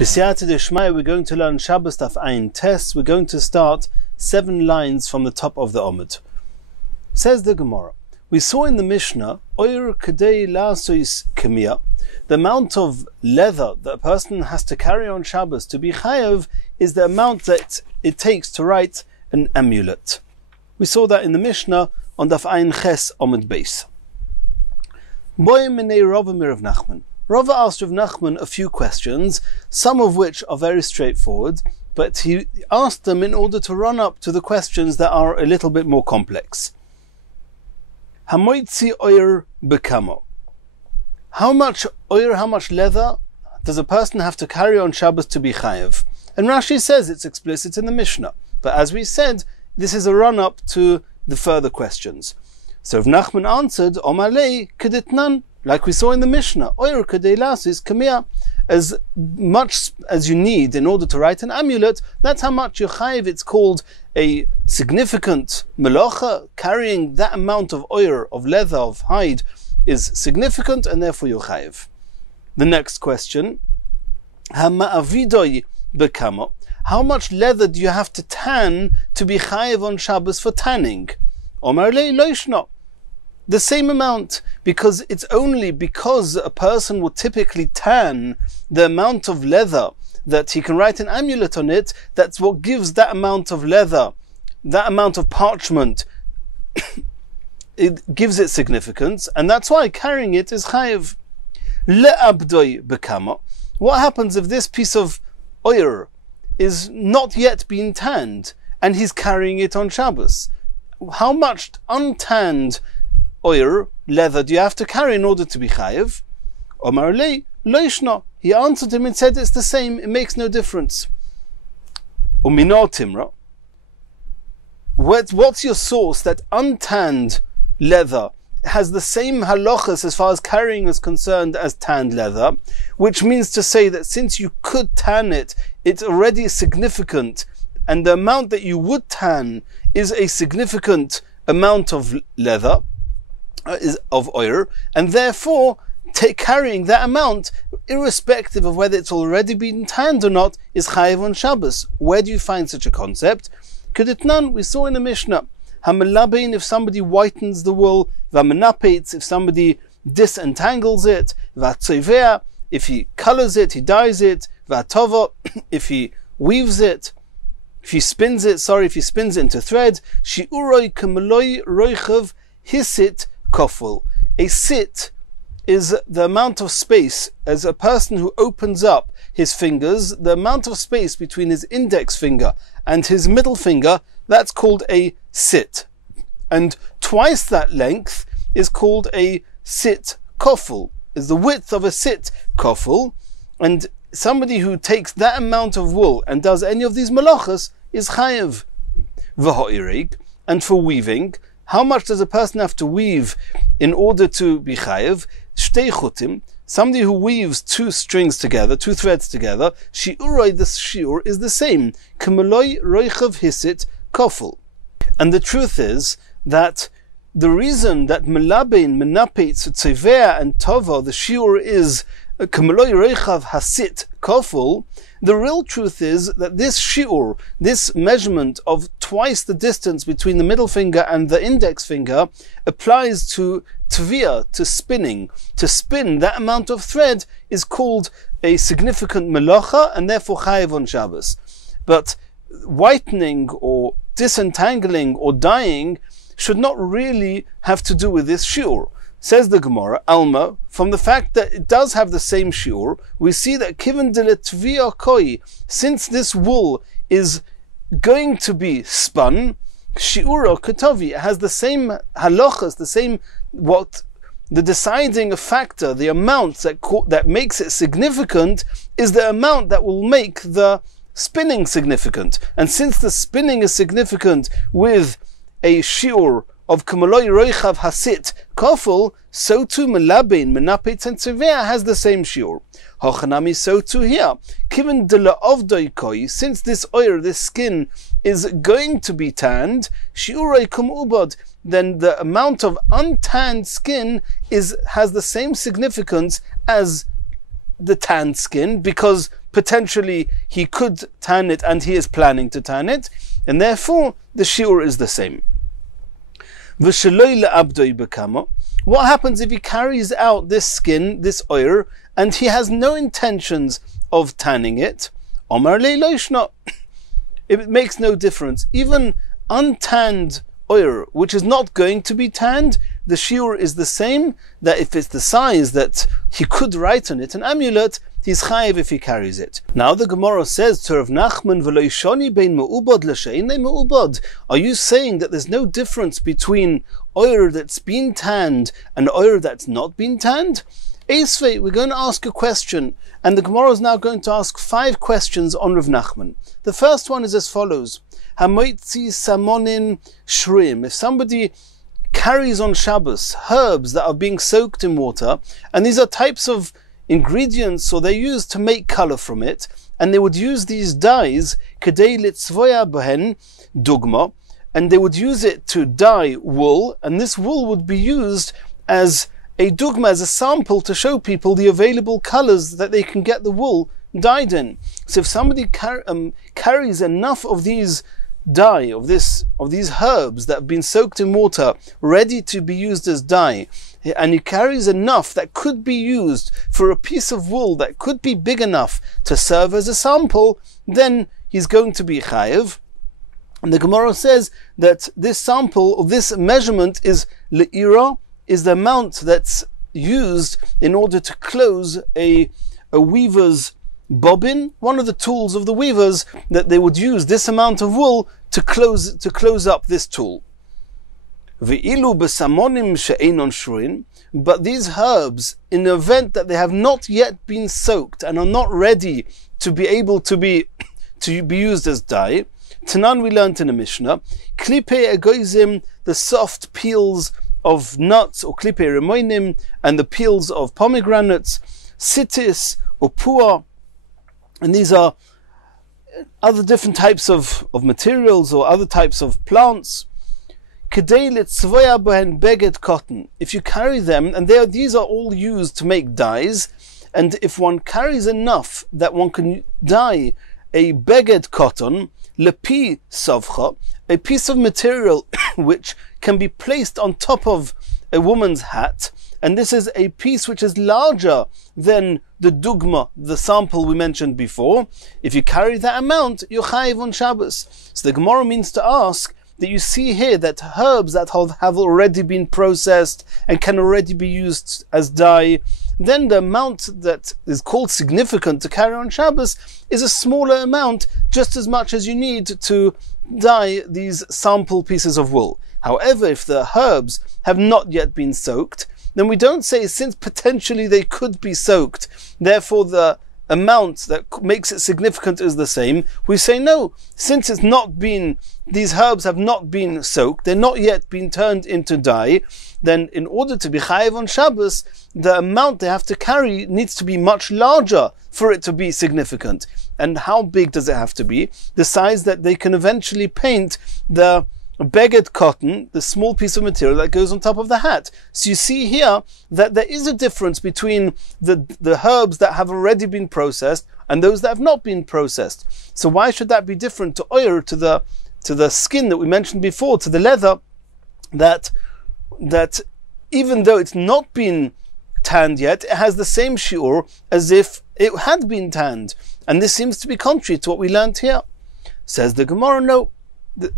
B'siyata d'shmaya, we're going to learn Shabbos Daf Ayin Tes. We're going to start 7 lines from the top of the Omid. Says the Gemara, we saw in the Mishnah, Oyer Kedei Lasois Kemia, the amount of leather that a person has to carry on Shabbos to be chayav is the amount that it takes to write an amulet. We saw that in the Mishnah on Daf Ayin Ches Omid Beis. Boy Minei Rava Mirav Nachman. Rava asked Rav Nachman a few questions, some of which are very straightforward, but he asked them in order to run up to the questions that are a little bit more complex. Hamoitzi oyer bekamo. How much oyer, how much leather does a person have to carry on Shabbos to be chayav? And Rashi says it's explicit in the Mishnah, but as we said, this is a run-up to the further questions. So Rav Nachman answered, Omalei keditnan, like we saw in the Mishnah, Oyer kedei lasis kamia, as much as you need in order to write an amulet, that's how much you're chayiv. It's called a significant melacha. Carrying that amount of oyer, of leather, of hide, is significant, and therefore you're chayiv. The next question, Hama'avidoi bekamo. How much leather do you have to tan to be chayiv on Shabbos for tanning? Omar lei loishno. The same amount, because it's only because a person will typically tan the amount of leather that he can write an amulet on it, that's what gives that amount of leather, that amount of parchment, it gives it significance, and that's why carrying it is chayiv. Le'abdoi bekama. What happens if this piece of oyer is not yet being tanned, and he's carrying it on Shabbos? How much untanned oyer, leather, do you have to carry in order to be chayiv? Omar lei loishno. He answered him and said it's the same, it makes no difference. Umino timra. What's your source that untanned leather has the same halachas as far as carrying is concerned as tanned leather, which means to say that since you could tan it, it's already significant, and the amount that you would tan is a significant amount of leather, of oyer, and therefore carrying that amount, irrespective of whether it's already been tanned or not, is chayiv on Shabbos. Where do you find such a concept? Keditnan, we saw in the Mishnah. Hamelabein, if somebody whitens the wool. Vamenapetz, if somebody disentangles it. Vatzoivea, if he colors it, he dyes it. Vatova, if he weaves it. If he spins it into thread. Shi'uroi kameloi roichav hisit koful. A sit is the amount of space, as a person who opens up his fingers, the amount of space between his index finger and his middle finger, that's called a sit. And twice that length is called a sit koful, is the width of a sit koful. And somebody who takes that amount of wool and does any of these malachas is chayev. V'ho'irig, and for weaving, how much does a person have to weave in order to be chayev? Shtei chutim, somebody who weaves 2 strings together, 2 threads together, shi'uroi, the shi'ur is the same. Kameloi roichav hisit kofel. And the truth is that the reason that melabein, menapetz, tzevea, and tova, the shi'ur is kameloi roichav hasit kofel, the real truth is that this shi'ur, this measurement of twice the distance between the middle finger and the index finger, applies to tvia, to spinning. To spin that amount of thread is called a significant melacha, and therefore chayev on Shabbos. But whitening or disentangling or dyeing should not really have to do with this shi'ur. Says the Gemara, Alma, from the fact that it does have the same shi'ur, we see that kiven de letvia koi, since this wool is going to be spun, shi'ura katavi, it has the same halachas, the same, what the deciding factor, the amount that makes it significant is the amount that will make the spinning significant. And since the spinning is significant with a shi'ur of kameloi roichav hasit kofel, so too melabein, menapetz, and tzevea has the same shiur. Hochanami, so too here. Kiven de la'ovdoi koi, since this oyer, this skin, is going to be tanned, shiurei kum ubod, then the amount of untanned skin has the same significance as the tanned skin, because potentially he could tan it and he is planning to tan it, and therefore the shiur is the same. What happens if he carries out this skin, this oyer, and he has no intentions of tanning it? It makes no difference. Even untanned oyer, which is not going to be tanned, the shiur is the same, that if it's the size that he could write on it an amulet, he's chayiv if he carries it. Now the Gemara says to Rav Nachman, "V'lo yishoni bein me'ubad l'she'einei me'ubad." Are you saying that there's no difference between oyer that's been tanned and oyer that's not been tanned? Esvei, we're going to ask a question, and the Gemara is now going to ask 5 questions on Rav Nachman. The first one is as follows: Hamoitzi samonin shrim. If somebody carries on Shabbos herbs that are being soaked in water, and these are types of ingredients, or they're used to make color from it, and they would use these dyes, kedei litzvoya behen dugma, and they would use it to dye wool, and this wool would be used as a dugma, as a sample to show people the available colors that they can get the wool dyed in. So if somebody carries enough of these dye, of these herbs that have been soaked in water, ready to be used as dye, and he carries enough that could be used for a piece of wool that could be big enough to serve as a sample, then he's going to be chayiv. And the Gemara says that this sample, or this measurement, is le'ira, is the amount that's used in order to close a weaver's bobbin, one of the tools of the weavers, that they would use this amount of wool to close up this tool. Ve'ilu besamonim she'einon shruin, but these herbs, in the event that they have not yet been soaked and are not ready to be able to be used as dye, Tanan, we learned in the Mishnah, klipe egoizim, the soft peels of nuts, or klipe remoinim, and the peels of pomegranates, sitis or pua, and these are other different types of materials or other types of plants. Kedei litzvoya behen beged cotton. If you carry them, and these are all used to make dyes, and if one carries enough that one can dye a beged cotton, lepi savcha, a piece of material which can be placed on top of a woman's hat, and this is a piece which is larger than the dugma, the sample we mentioned before. If you carry that amount, you're chayiv on Shabbos. So the Gemara means to ask that you see here that herbs that have already been processed and can already be used as dye, then the amount that is called significant to carry on Shabbos is a smaller amount, just as much as you need to dye these sample pieces of wool. However, if the herbs have not yet been soaked, then we don't say, since potentially they could be soaked, therefore the amount that makes it significant is the same. We say no, since these herbs have not been soaked, they're not yet been turned into dye, then in order to be chayiv on Shabbos, the amount they have to carry needs to be much larger for it to be significant. And how big does it have to be? The size that they can eventually paint the beged cotton, the small piece of material that goes on top of the hat. So you see here that there is a difference between the herbs that have already been processed and those that have not been processed. So why should that be different to oyer, to the skin that we mentioned before, to the leather, that even though it's not been tanned yet, it has the same shiur as if it had been tanned. And this seems to be contrary to what we learned here. Says the Gemara, no.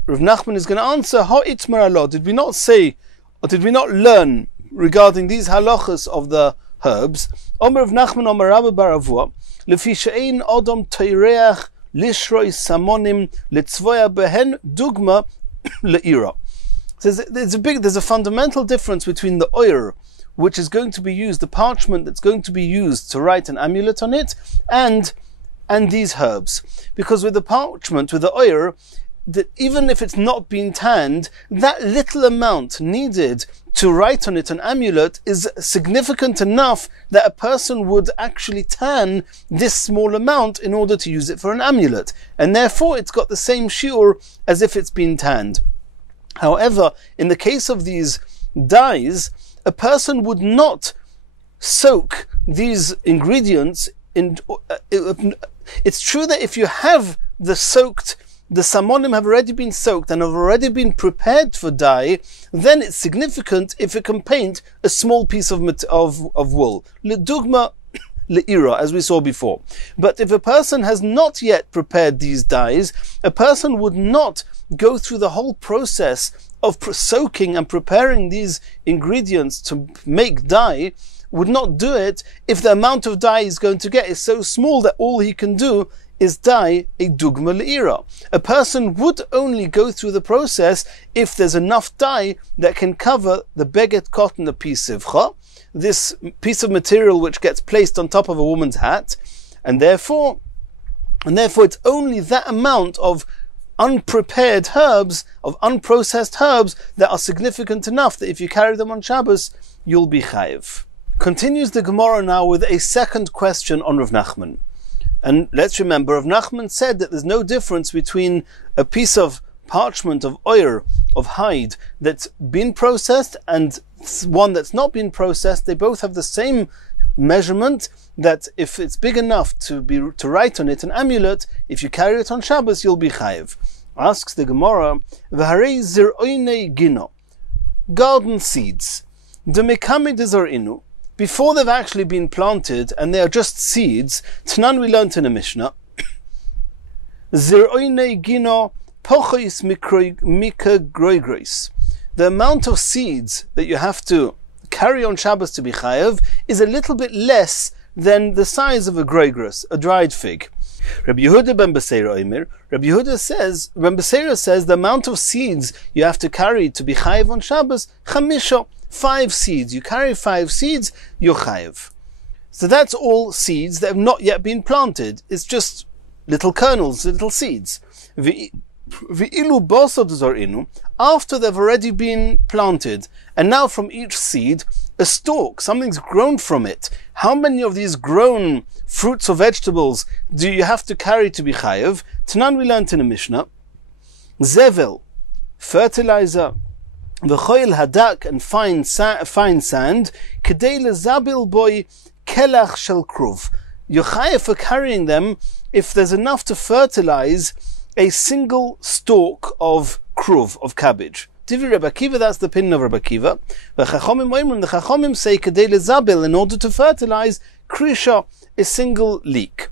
Rav Nachman is going to answer, Ha itmar Allah, did we not say, or did we not learn regarding these halachas of the herbs? Omer Rav Nachman, Omer Rabbi bar Avua, lefi she'ein odom teireach lishroi samonim litzvoya behen dugma le'ira. There's a fundamental difference between the oyer, which is going to be used, the parchment that's going to be used to write an amulet on it, and these herbs. Because with the parchment, with the oyer, that even if it's not been tanned, that little amount needed to write on it an amulet is significant enough that a person would actually tan this small amount in order to use it for an amulet. And therefore it's got the same shiur as if it's been tanned. However, in the case of these dyes, a person would not soak these ingredients in, it's true that if you have the salmonim have already been soaked and have already been prepared for dye, then it's significant if it can paint a small piece of wool. L'dugma le'ira, as we saw before. But if a person has not yet prepared these dyes, a person would not go through the whole process of soaking and preparing these ingredients to make dye, would not do it if the amount of dye he's going to get is so small that all he can do is dye a dugma le'ira. A person would only go through the process if there's enough dye that can cover the beget cotton, the pisivcha, this piece of material which gets placed on top of a woman's hat, and therefore it's only that amount of unprepared herbs, of unprocessed herbs, that are significant enough that if you carry them on Shabbos, you'll be chayiv. Continues the Gemara now with a second question on Rav Nachman. And let's remember, Rav Nachman said that there's no difference between a piece of parchment, of oyer, of hide, that's been processed and one that's not been processed. They both have the same measurement, that if it's big enough to write on it an amulet, if you carry it on Shabbos, you'll be chayiv. Asks the Gemara, V'harei zir'oinei gino, garden seeds, demekame dezar'inu, before they've actually been planted and they are just seeds. Tanan, we learnt in a Mishnah, zir'oinei gino pochois mika groigros. The amount of seeds that you have to carry on Shabbos to be chayav is a little bit less than the size of a groigros, a dried fig. Rabbi Yehuda ben Beseira Omer, Rabbi Yehuda says, Ben Beseira says the amount of seeds you have to carry to be chayav on Shabbos, chamisha, 5 seeds. You carry 5 seeds, you're chayav. So that's all seeds that have not yet been planted. It's just little kernels, little seeds. V'ilu bosod zor'inu, after they've already been planted, and now from each seed, a stalk, something's grown from it. How many of these grown fruits or vegetables do you have to carry to be chayav? Tanan, we learnt in a Mishnah, zevel, fertilizer, v'choil hadak, and fine sand, kedei lezabil boy kelach shel kruv. You're chayav for carrying them if there's enough to fertilize a single stalk of kruv, of cabbage. Divi Rebbe Akiva, that's the opinion of Rebbe Akiva. The Chachomim say kedei lezabil, in order to fertilize krisha, a single leek.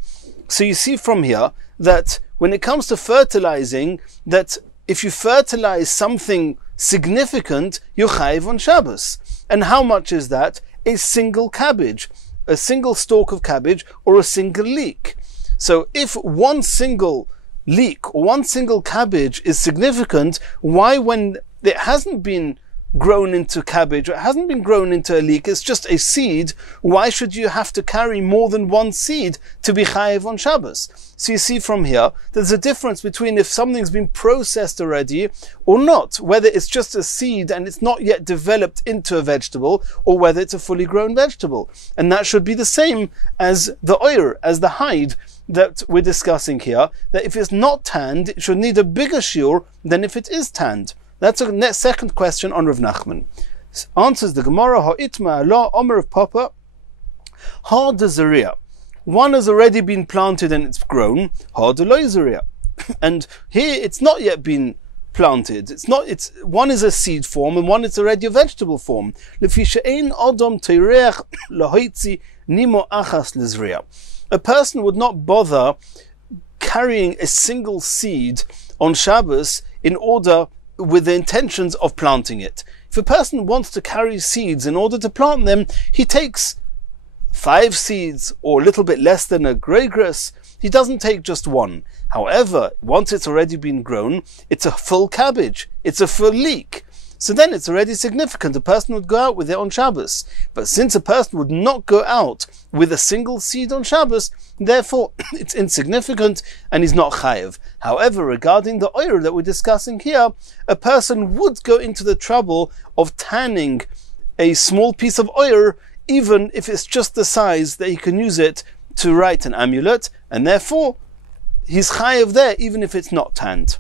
So you see from here that when it comes to fertilizing, that if you fertilize something significant, you're chayiv on Shabbos. And how much is that? A single cabbage, a single stalk of cabbage, or a single leek. So if one single leek or one single cabbage is significant, why, when it hasn't been grown into cabbage, or it hasn't been grown into a leek, it's just a seed, why should you have to carry more than one seed to be chayiv on Shabbos? So you see from here, there's a difference between if something's been processed already or not, whether it's just a seed and it's not yet developed into a vegetable, or whether it's a fully grown vegetable. And that should be the same as the oyer, as the hide that we're discussing here, that if it's not tanned, it should need a bigger shiur than if it is tanned. That's a second question on Rav Nachman. Answers the Gemara, ha'itma Allah, Omer of Papa, ha de zaria. One has already been planted and it's grown, ha de loy zaria. And here it's not yet been planted. One is a seed form and one is already a vegetable form. Lefi she'ein adam teirech lahoitzi nimo achas lezria. A person would not bother carrying a single seed on Shabbos in order, with the intentions of planting it. If a person wants to carry seeds in order to plant them, he takes 5 seeds, or a little bit less than a groigros. He doesn't take just one. However, once it's already been grown, it's a full cabbage, it's a full leek. So then it's already significant. A person would go out with it on Shabbos. But since a person would not go out with a single seed on Shabbos, therefore it's insignificant and he's not chayiv. However, regarding the oyer that we're discussing here, a person would go into the trouble of tanning a small piece of oyer, even if it's just the size that he can use it to write an amulet, and therefore he's chayiv there, even if it's not tanned.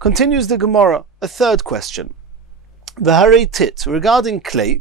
Continues the Gemara, a third question. The Harei Tit, regarding clay,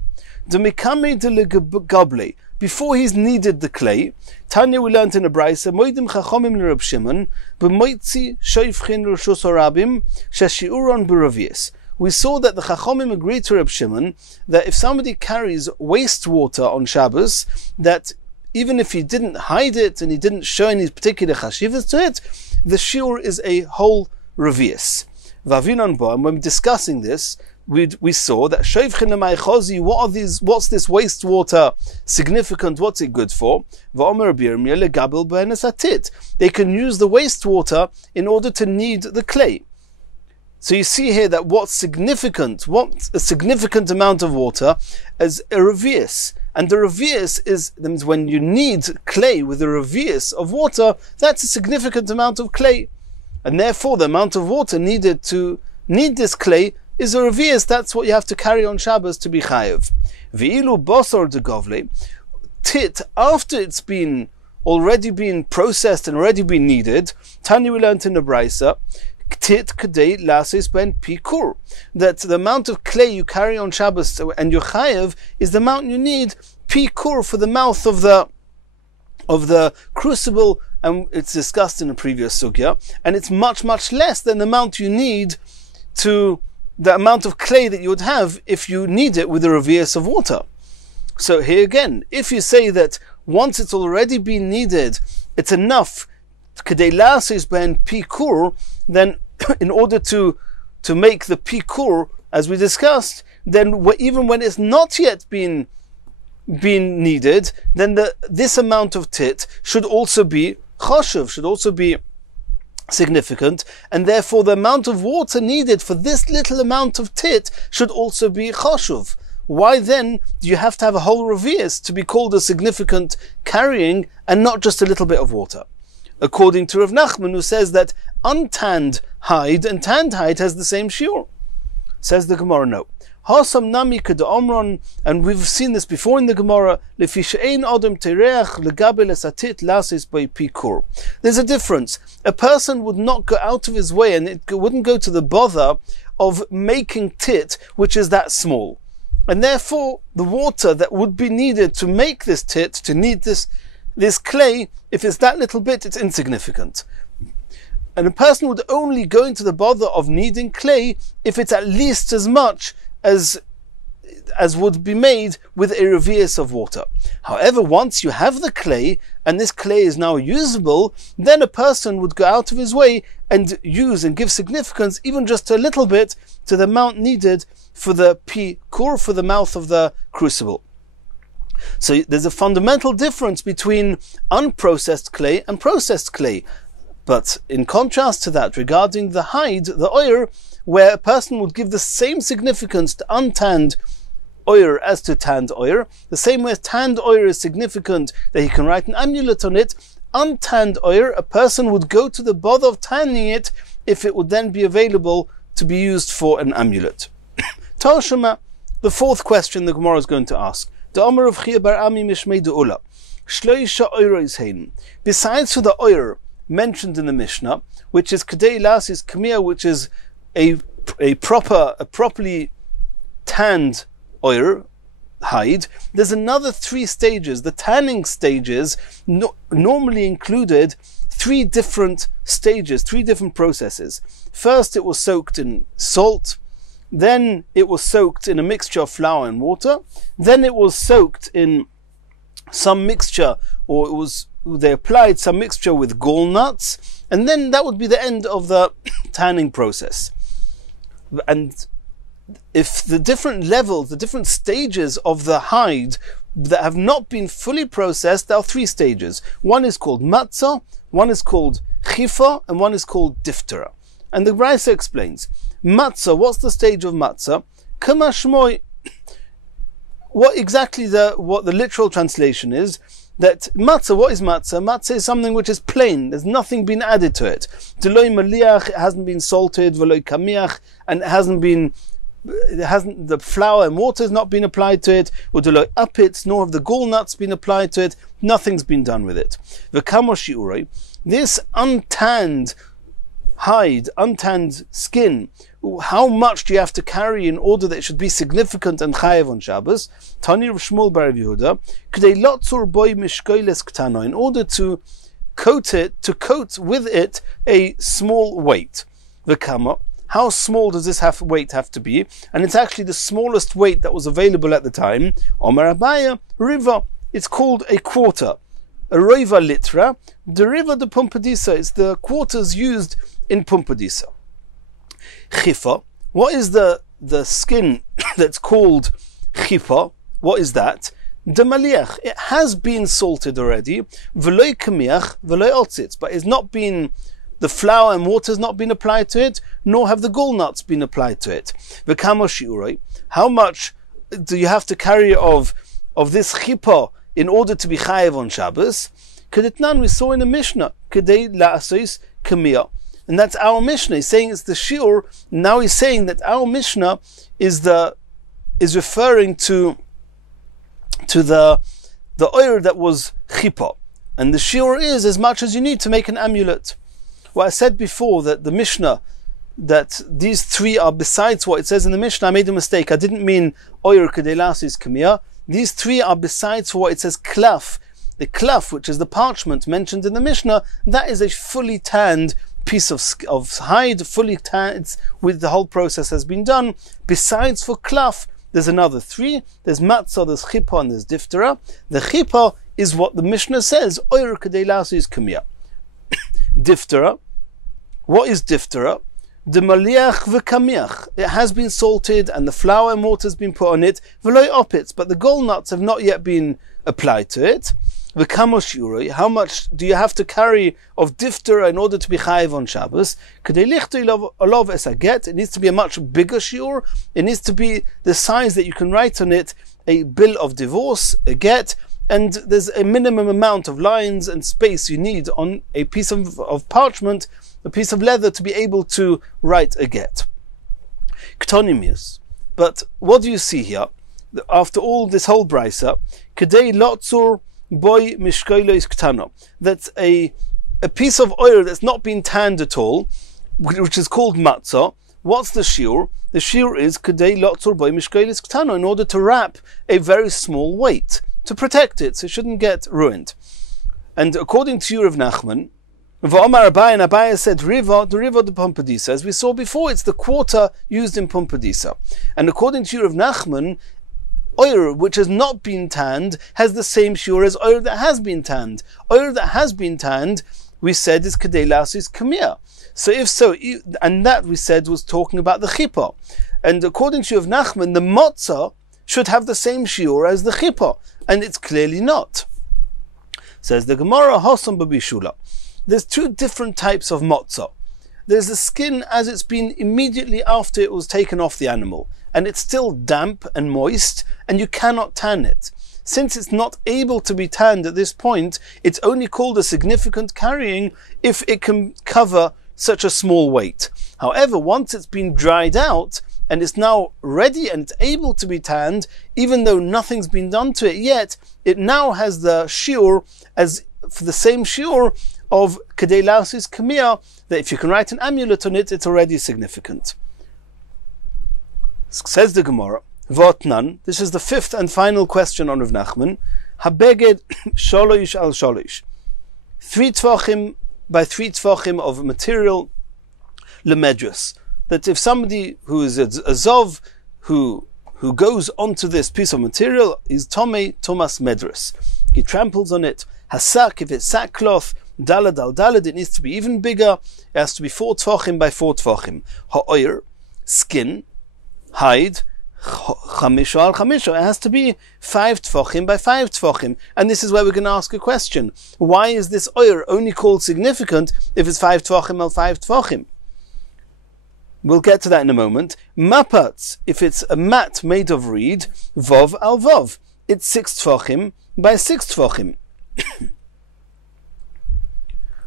The mikame de legable, before he's kneaded the clay, Tanya we learned in a brayse, moidim chachomim l'Reb Shimon, b'moitzi shoifchin l'Reshus Harabim, sheshiuron b'ravius. We saw that the chachomim agreed to Reb Shimon that if somebody carries wastewater on Shabbos, that even if he didn't hide it and he didn't show any particular chashivas to it, the shiur is a whole revius. Vavinon bo, and when discussing this, we saw that shoifchin l'maychozi, what's this wastewater significant, what's it good for? Va'omer Birmir legabel b'enes atit. They can use the wastewater in order to knead the clay. So you see here that what's a significant amount of water is a revius. And the revius means when you knead clay with a revius of water, that's a significant amount of clay. And therefore the amount of water needed to knead this clay is a revius. That's what you have to carry on Shabbos to be chayev. V'ilu bosor de govle, tit, after it's already been processed and already been kneaded, Tanya we learned in the brayse, tit kadei lasis ben pikur, that the amount of clay you carry on Shabbos and your chayev is the amount you need pikur for the mouth of the crucible, and it's discussed in a previous sugya, and it's much less than the amount you need to the amount of clay that you would have if you knead it with a revius of water. So here again, if you say that once it's already been kneaded, it's enough kadei lasis ben pikur, then in order to make the pikur, as we discussed, then even when it's not yet been kneaded, then this amount of tit should also be choshev, should also be significant, and therefore the amount of water needed for this little amount of tit should also be choshev. Why then do you have to have a whole revius to be called a significant carrying and not just a little bit of water? According to Rav Nachman, who says that untanned hide and tanned hide has the same shiur. Says the Gemara, no. Hasam nami kada omron, and we've seen this before in the Gemara. Lefi she'ein adam tereach legabel esatit lasis by pikur. There's a difference. A person would not go out of his way, and it wouldn't go to the bother of making tit, which is that small, and therefore the water that would be needed to make this tit, to knead this clay, if it's that little bit, it's insignificant. And a person would only go into the bother of kneading clay if it's at least as much as would be made with a revius of water. However, once you have the clay, and this clay is now usable, then a person would go out of his way and use and give significance, even just a little bit, to the amount needed for the pikur, for the mouth of the crucible. So there's a fundamental difference between unprocessed clay and processed clay. But in contrast to that, regarding the hide, the oyer, where a person would give the same significance to untanned oyer as to tanned oyer, the same way tanned oyer is significant that he can write an amulet on it, untanned oyer, a person would go to the bother of tanning it if it would then be available to be used for an amulet. Tarshama, the fourth question the Gemara is going to ask. Besides for the oyer mentioned in the Mishnah, which is kadei lasis kamia, which is a properly tanned oyer hide, there's another 3 stages. The tanning stages normally included 3 different stages, 3 different processes. First, it was soaked in salt. Then it was soaked in a mixture of flour and water. Then it was soaked in some mixture, or they applied some mixture with gall nuts, and then that would be the end of the tanning process. And if the different levels, the different stages of the hide that have not been fully processed, there are 3 stages. One is called matzah, one is called chifa, and one is called diftera. And the Brayse explains, matzah, what's the stage of matzah? Kama shmoi. What exactly what the literal translation is, that matzah, what is matzah? Matzah is something which is plain, there's nothing been added to it. Deloi maliach, it hasn't been salted, veloi kamiach, and the flour and water has not been applied to it, or deloi upits, nor have the gall nuts been applied to it, nothing's been done with it. V'kamo shi'uroi, this untanned hide, untanned skin, how much do you have to carry in order that it should be significant and chayev on Shabbos? Tani Rav Shmuel bar Rav Yehuda, k'dei lotzur boi mishkoiles ktano, in order to coat with it a small weight. V'kama, how small does this weight have to be? And it's actually the smallest weight that was available at the time. Omar Abaya, riva, it's called a quarter. A riva litra, the riva de Pumbedisa is the quarters used in Pumbedisa. Chifa, what is the skin that's called chifa? What is that? De maliach, it has been salted already. V'loi kamiach, v'loi otzitz, but it's not been, the flour and water has not been applied to it, nor have the gall nuts been applied to it. V'kama shiuroi, how much do you have to carry of this chipa in order to be chayev on Shabbos? Kedetnan, we saw in the Mishnah, kedei la'asos kamiyah. And that's our Mishnah. He's saying it's the shiur. Now he's saying that our Mishnah is referring to the oir that was chippah. And the shiur is as much as you need to make an amulet. Well, I said before that the Mishnah, that these three are besides what it says in the Mishnah. I made a mistake. I didn't mean oir kedei la'asos kamiyah. These three are besides what it says klaf. The klaf, which is the parchment mentioned in the Mishnah, that is a fully tanned piece of hide, fully tanned, with the whole process has been done. Besides for klaf, there's another three. There's matzah, there's chippah, and there's diftera. The chippah is what the Mishnah says, oir kedei la'asos kamiyah. Diftera, what is diftera? The maliach v'kamiach, it has been salted and the flour and water has been put on it. V'loi opitz, but the gall nuts have not yet been applied to it. V'kamo shiuroi, how much do you have to carry of diftera in order to be chayiv on Shabbos? K'dei lichtoi olov es haget, it needs to be a much bigger shiur. It needs to be the size that you can write on it a bill of divorce, a get, and there's a minimum amount of lines and space you need on a piece of parchment, a piece of leather, to be able to write a get. Ktonimius. But what do you see here? After all this whole brisa, kedei lotzur boy mishkoilos ktano, that's a piece of oil that's not been tanned at all, which is called matzah. What's the shiur? The shiur is kedei lotzur boy mishkoilos ktano, in order to wrap a very small weight, to protect it so it shouldn't get ruined. And according to Rav Nachman, V'omar Abai, and Abai said riva, the riva de Pumbedisa. As we saw before, it's the quarter used in Pumbedisa. And according to Rav Nachman, oil which has not been tanned has the same shiur as oil that has been tanned. Oil that has been tanned, we said, is kedei la'asos kamiyah. So if so, and that we said was talking about the chippah. And according to Rav Nachman, the matzah should have the same shiur as the chippah, and it's clearly not. Says the Gemara, Hosan b'bishula. There's two different types of matzah. There's the skin as it's been immediately after it was taken off the animal, and it's still damp and moist, and you cannot tan it. Since it's not able to be tanned at this point, it's only called a significant carrying if it can cover such a small weight. However, once it's been dried out, and it's now ready and it's able to be tanned, even though nothing's been done to it yet, it now has the shiur as for the same shiur of kedei la'asos kamiyah, that if you can write an amulet on it, it's already significant. Says the Gemara, Votnan, this is the fifth and final question on Rav Nachman, Habeged sholosh al sholosh, 3 tvachim by 3 tvachim of material lemedrus, that if somebody who is a zov, who goes onto this piece of material, is tomei tomas medrus, he tramples on it. Hasak, if it's sackcloth, dalad al dalad, it needs to be even bigger. It has to be 4 tvachim by 4 tvachim. Ha'oyer, skin, hide, chamisha al chamisha, it has to be 5 tvachim by 5 tvachim. And this is where we're going to ask a question. Why is this oyer only called significant if it's 5 tvachim al 5 tvachim? We'll get to that in a moment. Mapats, if it's a mat made of reed, vov al vov, it's 6 tvachim by 6 tvachim.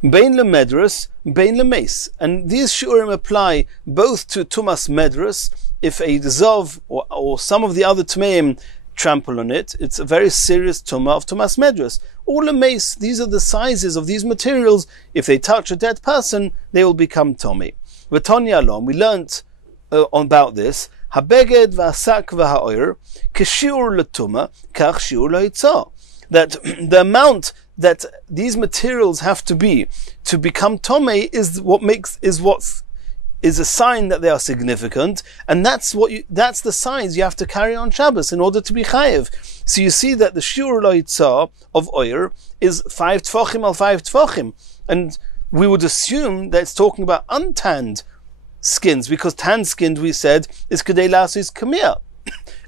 Bein lemedrus, bein lemes, and these shiurim apply both to tumas medrus, if a zov or some of the other tmeim trample on it, it's a very serious tumah of tumas medras. All a mace, these are the sizes of these materials. If they touch a dead person, they will become tomei. V'tonya alon, we learnt about this. Habeged v'asak v'ha'oir k'shiur l'tumah kach shiur lo'itzah. That the amount that these materials have to be to become tomei is a sign that they are significant, and that's the size you have to carry on Shabbos in order to be chayev. So you see that the shiur lo'itzah of oir is 5 tfachim al 5 tfachim, and we would assume that it's talking about untanned skins, because tanned skin, we said, is kedei lasis kamir.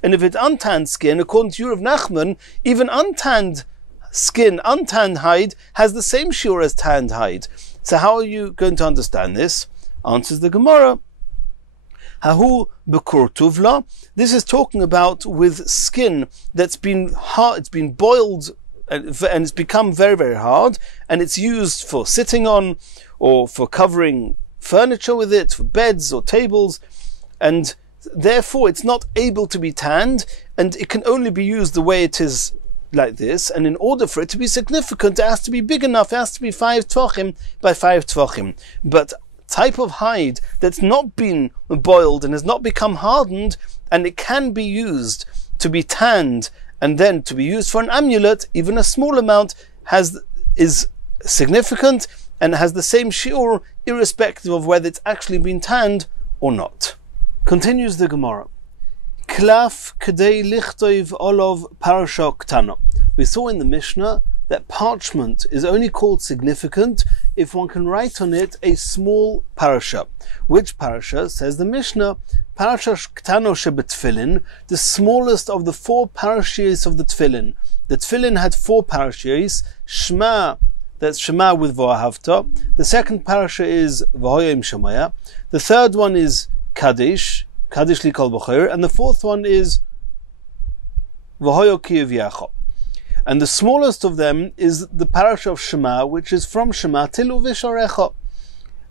And if it's untanned skin, according to Yurav Nachman, even untanned skin, untanned hide, has the same shiur as tanned hide. So how are you going to understand this? Answers the Gemara. Hahu bekur tuvla. This is talking about with skin that's been hard, it's been boiled, and it's become very, very hard, and it's used for sitting on, or for covering furniture with it, for beds or tables, and therefore it's not able to be tanned, and it can only be used the way it is like this, and in order for it to be significant, it has to be big enough, it has to be 5 tvachim by 5 tvachim. But type of hide that's not been boiled and has not become hardened, and it can be used to be tanned and then to be used for an amulet, even a small amount is significant and has the same shiur irrespective of whether it's actually been tanned or not. Continues the Gemara. Klaf kedei lichtoiv olov parasha ktana. We saw in the Mishnah that parchment is only called significant if one can write on it a small parasha. Which parasha? Says the Mishnah, parasha ktano shebetfilin, the smallest of the 4 parashas of the tefillin. The tefillin had 4 parashas. Shema, that's Shema with V'ahavta. The second parasha is V'hoyim Shemaya. The third one is Kaddish li kol b'choir, and the fourth one is V'hoyo ki Yacha. And the smallest of them is the parasha of Shema, which is from Shema Tilu V'sharecha.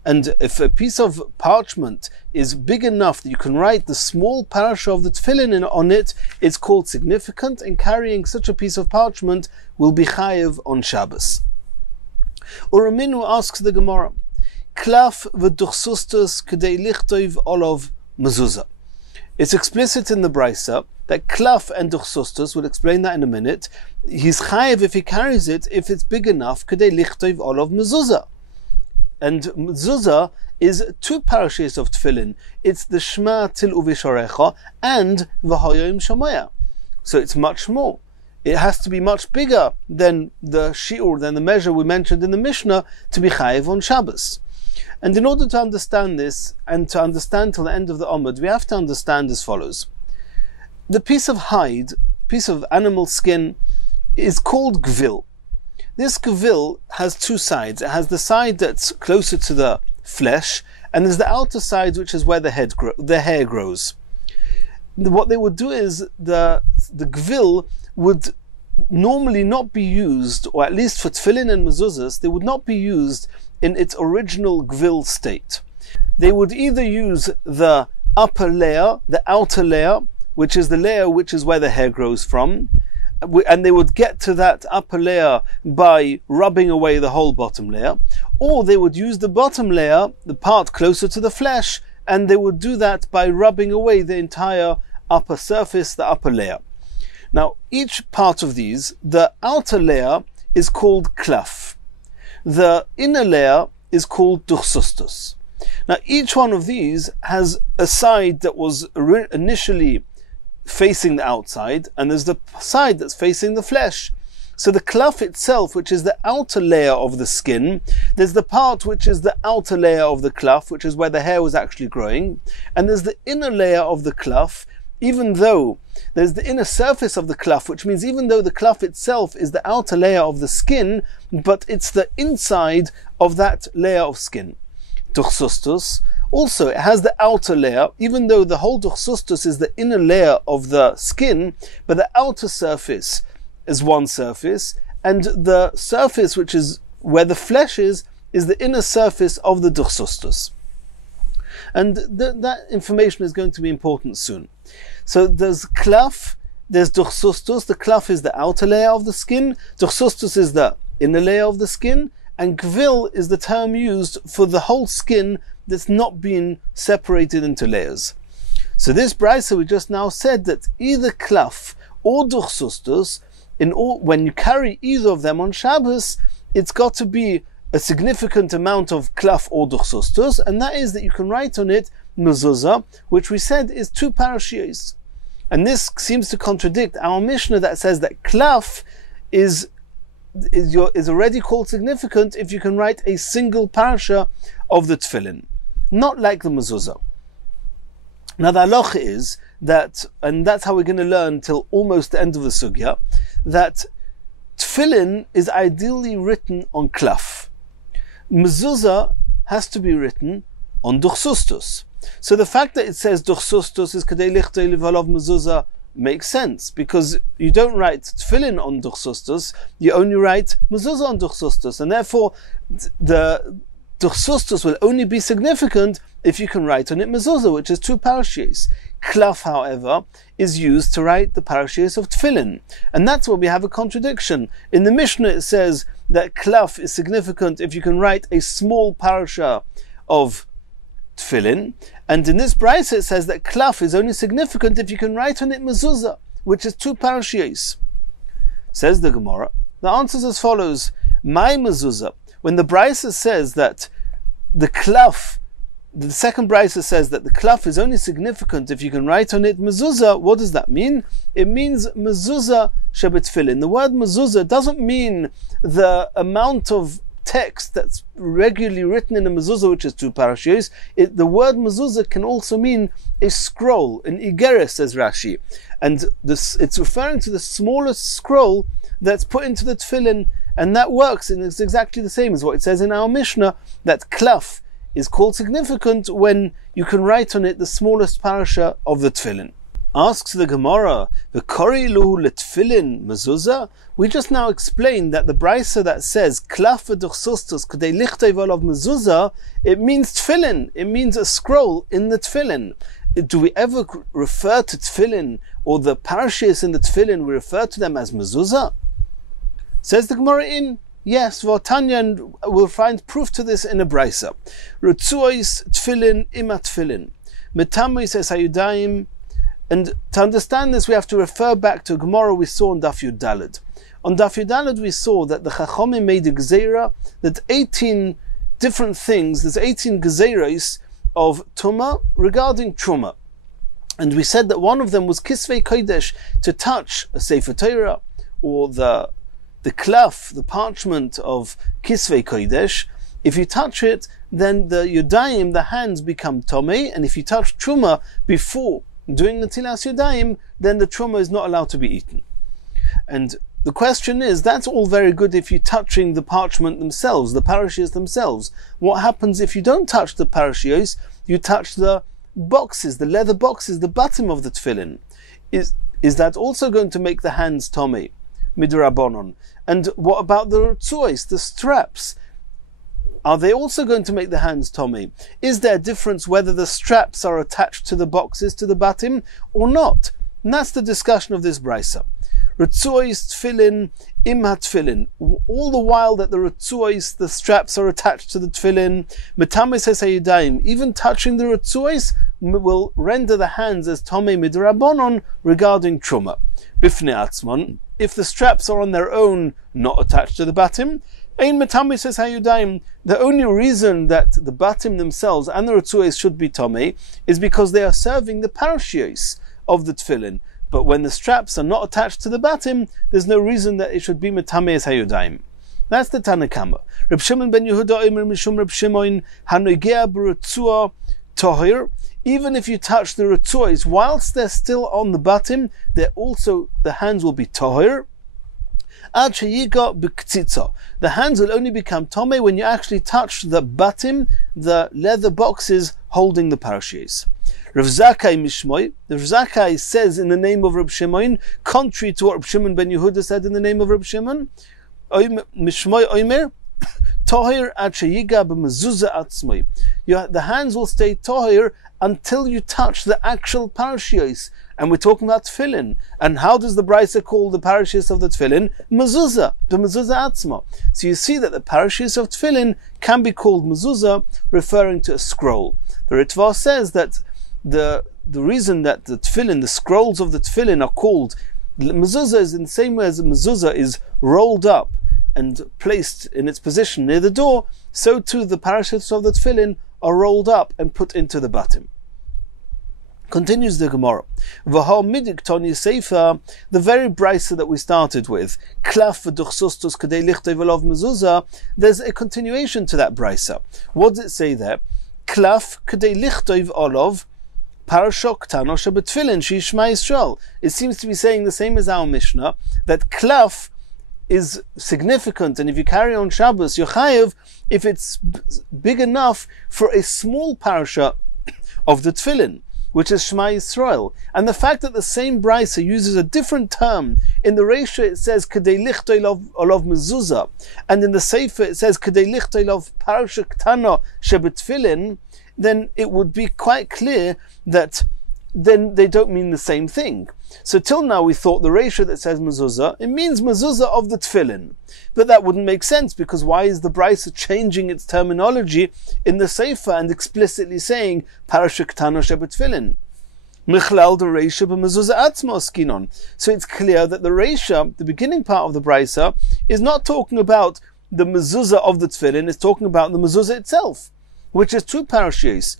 And if a piece of parchment is big enough that you can write the small parasha of the tefillin on it, it's called significant, and carrying such a piece of parchment will be chayev on Shabbos. Uraminu asks the Gemara, Klaf v'duchsustus k'dei lichtoiv olov mezuzah. It's explicit in the Brisa that klaf and duchsustus, we'll explain that in a minute, he's chayev if he carries it, if it's big enough, k'dei lichtoiv olov mezuzah. And mezuzah is 2 parashas of tefillin. It's the Shema Til Uvisharecha and V'hoyim Shemaya. So it's much more. It has to be much bigger than the shiur, than the measure we mentioned in the Mishnah, to be chayev on Shabbos. And in order to understand this, and to understand till the end of the Omid, we have to understand as follows. The piece of hide, piece of animal skin, is called gvil. This gvil has 2 sides. It has the side that's closer to the flesh, and there's the outer side, which is where the hair grows. What they would do is the gvil would normally not be used, or at least for tefillin and mezuzahs, they would not be used in its original gvil state. They would either use the upper layer, the outer layer, which is the layer which is where the hair grows from, and they would get to that upper layer by rubbing away the whole bottom layer, or they would use the bottom layer, the part closer to the flesh, and they would do that by rubbing away the entire upper surface, the upper layer. Now, each part of these, the outer layer is called klaf. The inner layer is called duchsustus. Now, each one of these has a side that was initially facing the outside, and there's the side that's facing the flesh. So the klaf itself, which is the outer layer of the skin, there's the part which is the outer layer of the klaf, which is where the hair was actually growing, and there's the inner layer of the klaf, even though there's the inner surface of the klaf, which means even though the klaf itself is the outer layer of the skin, but it's the inside of that layer of skin. Duchsustus, also it has the outer layer, even though the whole duchsustus is the inner layer of the skin, but the outer surface is one surface, and the surface which is where the flesh is the inner surface of the duchsustus. And that information is going to be important soon. So there's klaf, there's duchsustus, the klaf is the outer layer of the skin, duchsustus is the inner layer of the skin, and kvil is the term used for the whole skin that's not been separated into layers. So this brisa we just now said that either klaf or duchsustus, when you carry either of them on Shabbos, it's got to be a significant amount of klaf or duchsustus, and that is that you can write on it mezuzah, which we said is 2 parashiyos. And this seems to contradict our Mishnah that says that klaf is already called significant if you can write a single parasha of the tefillin, not like the mezuzah. Now the halacha is that, and that's how we're going to learn till almost the end of the sugya, that tefillin is ideally written on klaf. Mezuzah has to be written on duchsustus. So the fact that it says duchsustus is kadei lichtei levalov mezuzah makes sense, because you don't write tefillin on duchsustus, you only write mezuzah on duchsustus, and therefore the duchsustus will only be significant if you can write on it mezuzah, which is 2 parashiyos. Klaf, however, is used to write the parashiyos of tefillin, and that's where we have a contradiction. In the Mishnah it says that klaf is significant if you can write a small parasha of tefillin, and in this brisa it says that klaf is only significant if you can write on it mezuzah, which is 2 parashiyos. Says the Gemara, the answer is as follows: my mezuzah. When the brisa says that the klaf, the second brisa says that the klaf is only significant if you can write on it mezuzah, what does that mean? It means mezuzah shebet tefillin. The word mezuzah doesn't mean the amount of text that's regularly written in a mezuzah, which is 2 parashiyos. The word mezuzah can also mean a scroll, an igeres, says Rashi, and it's referring to the smallest scroll that's put into the tefillin, and that works, and it's exactly the same as what it says in our Mishnah, that klaf is called significant when you can write on it the smallest parasha of the tefillin. Asks the Gemara, "V'kori luhu letefillin mezuzah." We just now explained that the brisa that says klaf v'duchsustus k'dei lichtei v'alav mezuzah, it means tefillin. It means a scroll in the tefillin. Do we ever refer to tefillin or the parashas in the tefillin? We refer to them as mezuzah. Says the Gemara yes, V'atanya, and we'll find proof to this in a brisa. Rutzuos tefillin ima tefillin, metamis es hayudayim. And to understand this, we have to refer back to a Gemara we saw on Daf Yud Daled. On Daf Yud Daled, we saw that the Chachamim made a Gezeira, that 18 different things, there's 18 Gezeiros of Tumah regarding Truma. And we said that one of them was Kisvei Kodesh, to touch a Sefer Torah, or the klaf, the parchment of Kisvei Kodesh. If you touch it, then the Yudayim, the hands, become Tomei, and if you touch Truma before doing the Tilas Yudayim, then the Truma is not allowed to be eaten. And the question is, that's all very good if you're touching the parchment themselves, the parashiyos themselves. What happens if you don't touch the parashiyos, you touch the boxes, the leather boxes, the bottom of the tefillin? Is that also going to make the hands tomei, midrabanon? And what about the rutzuos, the straps? Are they also going to make the hands tomei? Is there a difference whether the straps are attached to the boxes, to the batim, or not? And that's the discussion of this brisa. Rutzuos tefillin im ha-tefillin. All the while that the rutzuos, the straps, are attached to the tefillin, metamis es hayudayim, even touching the rutzuos will render the hands as tomei midrabanon regarding truma. Bifnei atzmon, if the straps are on their own, not attached to the batim, ein metamis es hayudayim. The only reason that the batim themselves and the rutzuos should be tomei is because they are serving the parashiyos of the tefillin. But when the straps are not attached to the batim, there's no reason that it should be metamei es hayudayim. That's the Tanakama. Reb Shimon ben Yehuda Omer mishum Reb Shimon hanogea b'rutzua tohir. Even if you touch the rutzuos whilst they're still on the batim, the hands will be tohir. Ad sheyiga b'ktzitza. The hands will only become tomei when you actually touch the batim, the leather boxes holding the parashiyos. Rav Zakkai Mishmoi, the Rav Zakkai says in the name of Reb Shimon, contrary to what Reb Shimon ben Yehuda said in the name of Reb Shimon, Mishmoi Omer, Tohir ad sheyiga b'mezuzah atzmai. The hands will stay tohir until you touch the actual parashios. And we're talking about tefillin. And how does the Brisa call the parashios of the tefillin? Mezuzah, b'mezuzah atzma. So you see that the parashios of tefillin can be called mezuzah, referring to a scroll. The Ritva says that the reason that the tefillin, the scrolls of the tefillin are called mezuzah is in the same way as a mezuzah is rolled up and placed in its position near the door, so too the parashios of the tefillin are rolled up and put into the batim. Continues the Gemara. V'hal midik toni seifa, the very brisa that we started with, klaf v'duchsustus kadei lichtei v'lov mezuzah, there's a continuation to that brisa. What does it say there? Klaf kadei lichtei v'olov parashok tano shebetfilin shishma Yisrael. It seems to be saying the same as our Mishnah, that klaf is significant, and if you carry on Shabbos, you're chayev if it's big enough for a small parasha of the tefillin, which is Shema Yisrael. And the fact that the same brisa uses a different term, in the Reisha it says Kedei Lichtei Olav Mezuzah, and in the Sefer it says Kedei Lichtei Olav Parasha Ktana Shebetfilin, then it would be quite clear that then they don't mean the same thing. So till now we thought the Reisha that says mezuzah, it means mezuzah of the tefillin. But that wouldn't make sense, because why is the Brisa changing its terminology in the Sefer and explicitly saying parasha ktana shebetfilin? Michlal the Reisha b'mezuzah atzma oskinon. So it's clear that the Reisha, the beginning part of the Brisa, is not talking about the mezuzah of the tefillin, it's talking about the mezuzah itself, which is two parashiyos.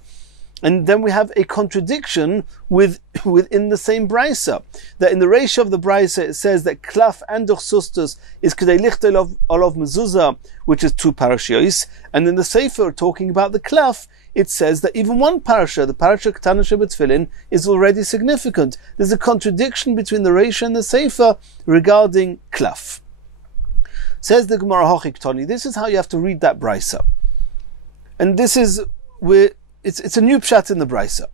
And then we have a contradiction within the same brisa. That in the Reisha of the brisa it says that klaf and duchsustus is kedei lichtei olav mezuzah, which is two parashiyos. And in the Sefer talking about the klaf, it says that even one parasha, the parasha ktana shebetfilin, is already significant. There's a contradiction between the Reisha and the Sefer regarding klaf. Says the Gemara Hochik Toni, this is how you have to read that brisa. And this is where it's a new pshat in the brisa.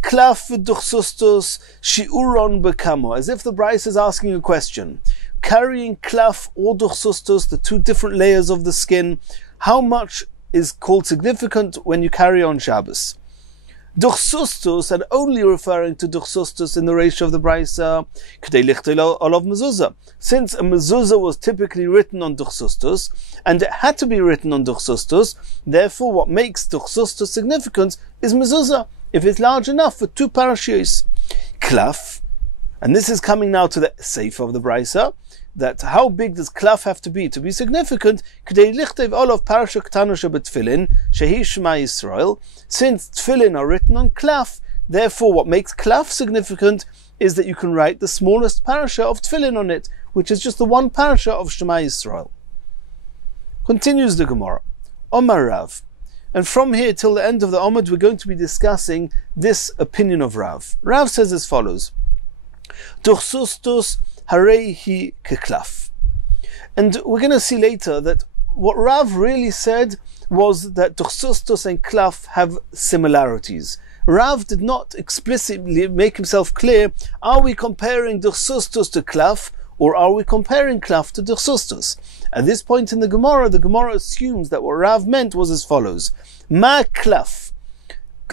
Klaf v'duchsustus shi'uron bekamo, as if the brisa is asking a question. Carrying klaf or duchsustus, the two different layers of the skin, how much is called significant when you carry on Shabbos? Duchsustus, and only referring to duchsustus in the Reisha of the brisa, kedei lichtei olav mezuzah. Since a mezuzah was typically written on duchsustus, and it had to be written on duchsustus, therefore what makes duchsustus significant is mezuzah, if it's large enough for two parashiyos. Klaf, and this is coming now to the Sefer of the brisa, that how big does klaf have to be significant? Kedei lichtev olav parasha ktana shebetfilin shehi Shema Yisrael. Since tefillin are written on klaf, therefore what makes klaf significant is that you can write the smallest parasha of tefillin on it, which is just the one parasha of Shema Yisrael. Continues the Gemara. Omar Rav. And from here till the end of the Omid, we're going to be discussing this opinion of Rav. Rav says as follows: Duchsustus Harehi keklaf. And we're going to see later that what Rav really said was that duchsustus and klaf have similarities. Rav did not explicitly make himself clear, are we comparing duchsustus to klaf, or are we comparing klaf to duchsustus? At this point in the Gemara assumes that what Rav meant was as follows: Ma klaf.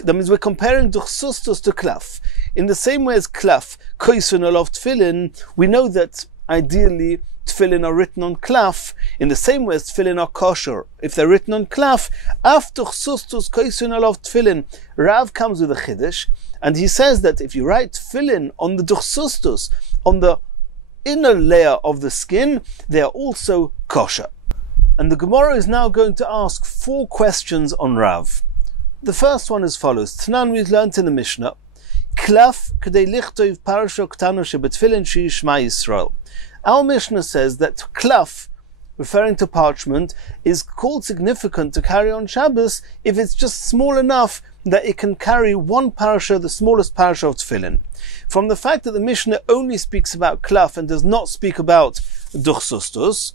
That means we're comparing duchsustus to klaf. In the same way as klaf, koisun olav tefillin, we know that ideally tefillin are written on klaf. In the same way as tefillin are kosher, if they're written on klaf, af duchsustus koisun olav tefillin. Rav comes with a chiddush, and he says that if you write tefillin on the duchsustus, on the inner layer of the skin, they are also kosher. And the Gemara is now going to ask 4 questions on Rav. The first one as follows. Tanan, we've learned in the Mishnah, klaf kedei lichtov parasha ktana shebetfilin shehi Shema Yisrael. Our Mishnah says that klaf, referring to parchment, is called significant to carry on Shabbos if it's just small enough that it can carry one parasha, the smallest parasha of tefillin. From the fact that the Mishnah only speaks about klaf and does not speak about duchsustus,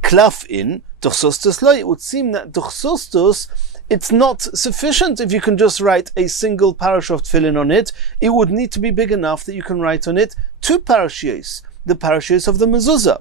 klaf in, duchsustus lo, it would seem that duchsustus, it's not sufficient if you can just write a single parasha of tefillin on it. It would need to be big enough that you can write on it 2 parashiyos, the parashiyos of the mezuzah.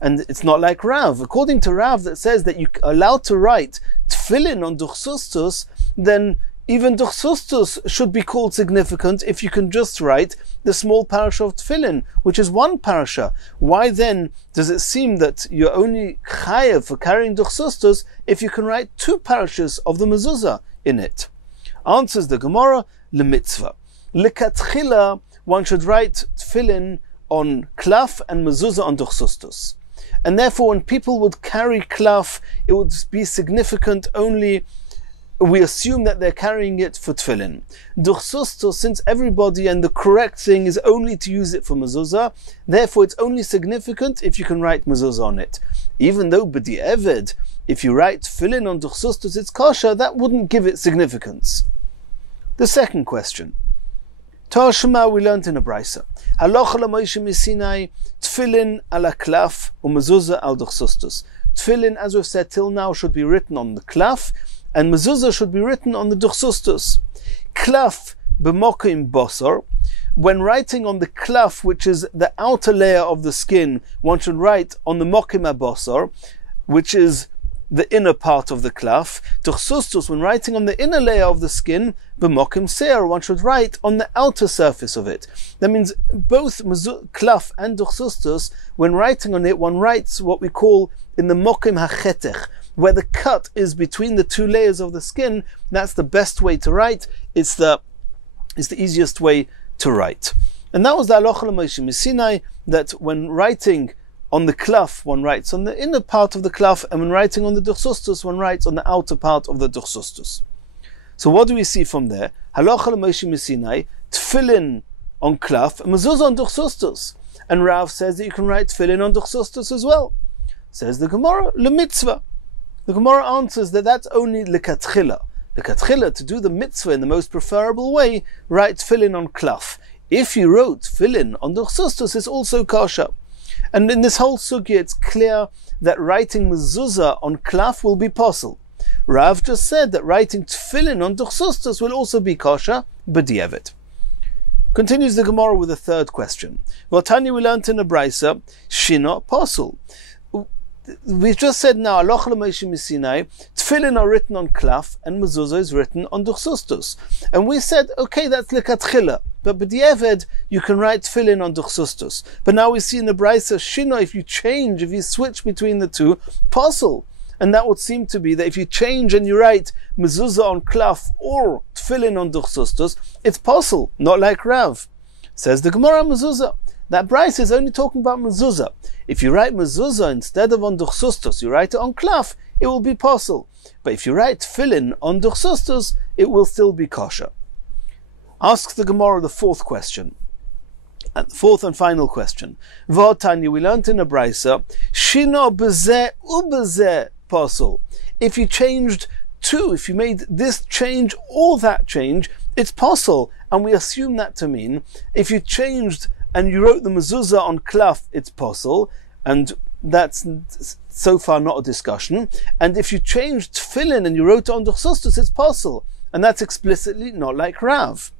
And it's not like Rav. According to Rav, that says that you're allowed to write tefillin on duchsustus, then even duchsustus should be called significant if you can just write the small parasha of tefillin, which is one parasha. Why then does it seem that you're only chayav for carrying duchsustus if you can write two parashas of the mezuzah in it? Answers the Gemara, lemitzvah. Lekatchila, one should write tefillin on klaf and mezuzah on duchsustus. And therefore, when people would carry klaf, it would be significant only, we assume that they're carrying it for tefillin. Duchsustus, since everybody, and the correct thing is only to use it for mezuzah, therefore it's only significant if you can write mezuzah on it. Even though b'di'eved, if you write tefillin on duchsustus, it's kosher, that wouldn't give it significance. The second question. Torah Shema, we learned in a brisa. Halacha l'Moshe miSinai, tefillin ala klaf u'mezuzah al duchsustus. Tefillin, as we've said till now, should be written on the klaf, and mezuzah should be written on the duchsustus. Klaf b'mokim bosor. When writing on the klaf, which is the outer layer of the skin, one should write on the mokim bosor, which is the inner part of the klaf. Duchsustus, when writing on the inner layer of the skin, b'mokim seir, one should write on the outer surface of it. That means both klaf and duchsustus, when writing on it, one writes what we call in the mokim hachetech, where the cut is between the two layers of the skin. That's the best way to write. It's the easiest way to write. And that was the halacha l'Moshe miSinai, that when writing on the klaf, one writes on the inner part of the klaf, and when writing on the duchsustus, one writes on the outer part of the duchsustus. So what do we see from there? Halacha l'Moshe miSinai, tefillin on klaf, and mezuzah on duchsustus. And Rav says that you can write tefillin on duchsustus as well. Says the Gemara, lemitzvah. The Gemara answers that that's only lekatchila. Lekatchila, to do the mitzvah in the most preferable way, write tefillin on klaf. If you wrote tefillin on duchsustus, it's also kosher. And in this whole sugya, it's clear that writing mezuzah on klaf will be possible. Rav just said that writing tefillin on duchsustus will also be kosher, b'di'eved. Continues the Gemara with a third question. V'tani, we learned in a brisa, shina pasul. We've just said now, halacha l'Moshe miSinai, tefillin are written on klaf, and mezuzah is written on duchsustus. And we said, okay, that's lekatchila. But b'di'eved, you can write tefillin on duchsustus. But now we see in the brisa, shina, if you switch between the two, pasul. And that would seem to be that if you change and you write mezuzah on klaf or tefillin on duchsustus, it's pasul, not like Rav. Says the Gemara, mezuzah. That brisa is only talking about mezuzah. If you write mezuzah instead of on duchsustus, you write it on klaf, it will be pasul. But if you write tefillin on duchsustus, it will still be kosher. Asks the Gemara the fourth question, and the fourth and final question. V'tanya, we learned in a brisa, shino b'zeh u'b'zeh pasul. If you changed two, if you made this change or that change, it's pasul. And we assume that to mean, if you changed and you wrote the mezuzah on klaf, it's pasul, and that's so far not a discussion. And if you changed tefillin and you wrote it on duchsustus, it's pasul, and that's explicitly not like Rav.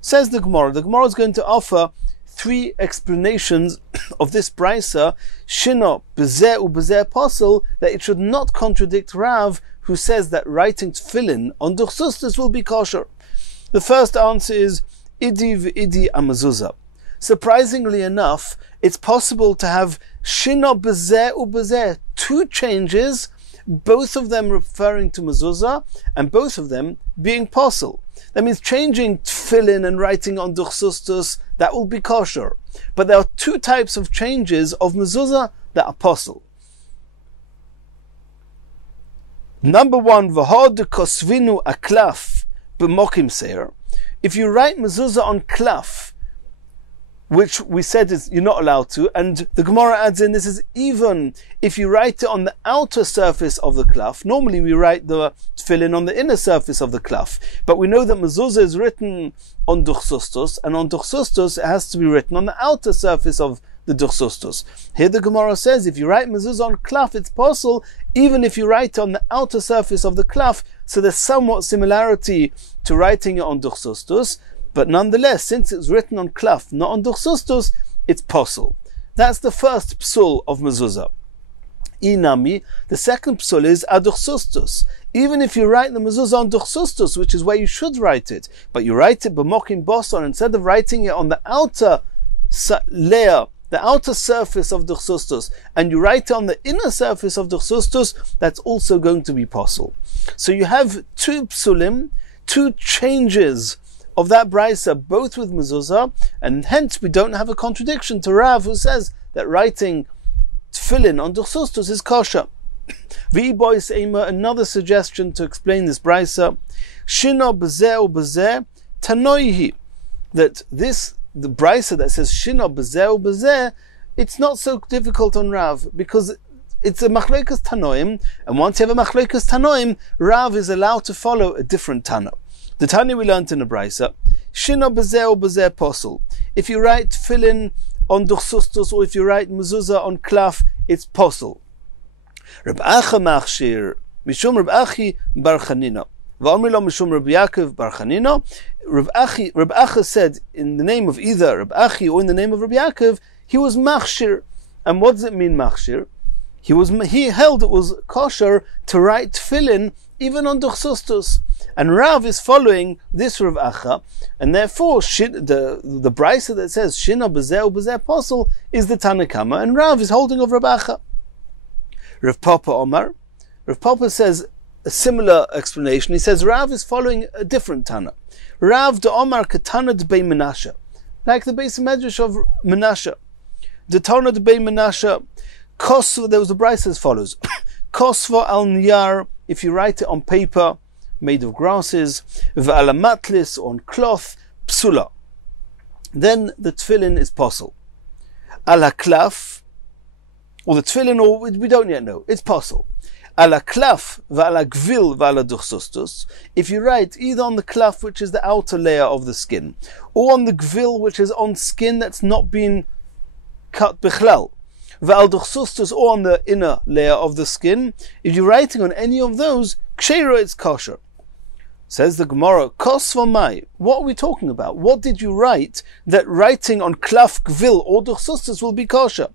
Says the Gemara is going to offer three explanations of this brisa, shino b'zeh u'b'zeh pasul, that it should not contradict Rav, who says that writing tefillin on duchsustus will be kosher. The first answer is idi v'idi amazuzah. Surprisingly enough, it's possible to have shino b'zeh u'b'zeh, two changes, both of them referring to mezuzah, and both of them being pasul. That means changing tefillin and writing on duchsustus, that will be kosher. But there are two types of changes of mezuzah that are pasul. Number one, v'hod kosvinu aklaf b'mokim seir. If you write mezuzah on klaf, which we said is you're not allowed to, and the Gemara adds in, this is even if you write it on the outer surface of the klaf. Normally we write the tefillin on the inner surface of the klaf, but we know that mezuzah is written on duchsustus, and on duchsustus it has to be written on the outer surface of the duchsustus. Here the Gemara says if you write mezuzah on klaf, it's pasul, even if you write on the outer surface of the klaf. So there's somewhat similarity to writing it on duchsustus. But nonetheless, since it's written on klaf, not on duchsustus, it's pasul. That's the first psul of mezuzah. Inami, the second psul is aduchsustus. Even if you write the mezuzah on duchsustus, which is where you should write it, but you write it b'mokim boson, instead of writing it on the outer layer, the outer surface of duchsustus, and you write it on the inner surface of duchsustus, that's also going to be possible. So you have two psulim, two changes of that brisa, both with mezuzah, and hence we don't have a contradiction to Rav, who says that writing tefillin on duchsustus is kosher. V'ibois ema, another suggestion to explain this brisa, shino b'zeh u'b'zeh tanoihi, that the brisa that says shino b'zeh u'b'zeh, it's not so difficult on Rav, because it's a machlokas tanoim, and once you have a machlokas tanoim, Rav is allowed to follow a different tana. The tana we learned in the brisa, shino b'zeh u'b'zeh posel. If you write tefillin on duchsustus, or if you write mezuzah on klaf, it's posel. Reb Acha machshir mishum Reb Achi bar Chanina, v'amri lo mishum Reb Yaakov bar Chanina. Reb Acha said in the name of either Reb Achi or in the name of Reb Yaakov, he was machshir. And what does it mean machshir? He held it was kosher to write tefillin even on duchsustus. And Rav is following this Rav Acha, and therefore the brisa that says shina b'zeh u'b'zeh posel is the Tanakama, and Rav is holding of Rav Acha. Rav Papa Omar, Rav Papa says a similar explanation. He says Rav is following a different Tana. Rav de Omar katana de Bei Menashe, like the Beis Medrash of Menashe. The Tana de Bei Menashe, there was a brisa as follows: Kosva al niyar, if you write it on paper made of grasses, v'alamatlis, on cloth, psula, then the tefillin is possible. Ala klaf, or the tefillin, or we don't yet know, it's possible. Ala klaf v'ala gvil v'ala duchsustus, if you write either on the klaf, which is the outer layer of the skin, or on the gvil, which is on skin that's not been cut bichlal, v'al duchsustus, or on the inner layer of the skin, if you're writing on any of those, ksheira, it's kosher. Says the Gemara, kos v'mai, what are we talking about? What did you write that writing on klaf gvil or duchsustus will be kosher?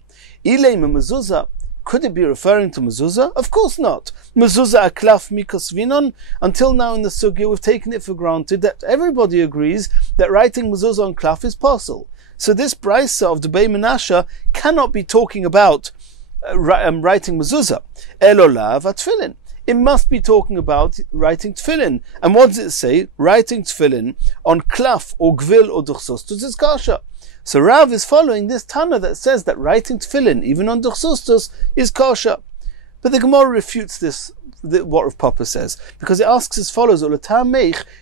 Ilay mezuzah, could it be referring to mezuzah? Of course not. Mezuzah aklaf mikos vinon. Until now in the sugya we've taken it for granted that everybody agrees that writing mezuzah on klaf is possible. So this brisa of the Bei Menashe cannot be talking about writing mezuzah. Elolav atfilin. It must be talking about writing tefillin. And what does it say? Writing tefillin on klaf or gvil or duchsustus is kosher. So Rav is following this Tana that says that writing tefillin, even on duchsustus, is kosher. But the Gemara refutes this, what Rav Papa says, because it asks as follows: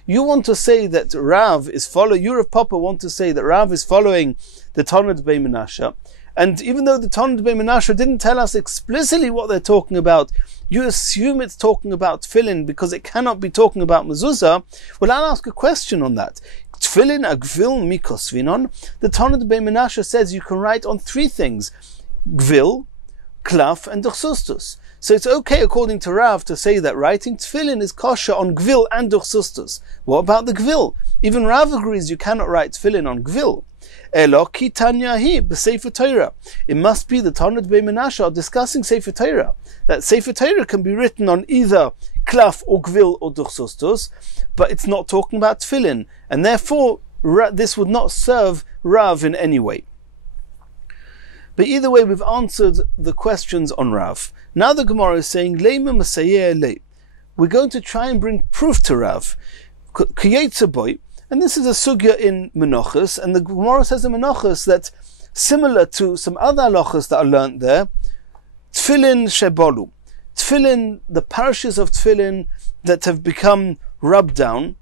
you want to say that Rav is following, you Rav Papa want to say that Rav is following the Tana de Bei Menashe, and even though the Tana de Bei Menashe didn't tell us explicitly what they're talking about, you assume it's talking about tefillin because it cannot be talking about mezuzah. Well, I'll ask a question on that. Tefillin agvil mikos vinon. The Tana de Bei Menashe says you can write on three things: gvil, klaf, and duchsustus. So it's okay, according to Rav, to say that writing tefillin is kosher on gvil and duchsustus. What about the gvil? Even Rav agrees you cannot write tefillin on gvil. Elo ki tanyahi b'Sefer Torah. It must be the Tana de Bei Menashe are discussing Sefer Torah. That Sefer Torah can be written on either klaf or gvil or duchsustus, but it's not talking about tefillin, and therefore this would not serve Rav in any way. But either way, we've answered the questions on Rav. Now the Gemara is saying, Leima Masayeh Le. We're going to try and bring proof to Rav. Kiyetzaboy, and this is a sugya in Menachos, and the Gemara says in Menachos that similar to some other halachas that are learnt there, tefillin shebolu. Tefillin, the parashas of tefillin that have become rubbed down,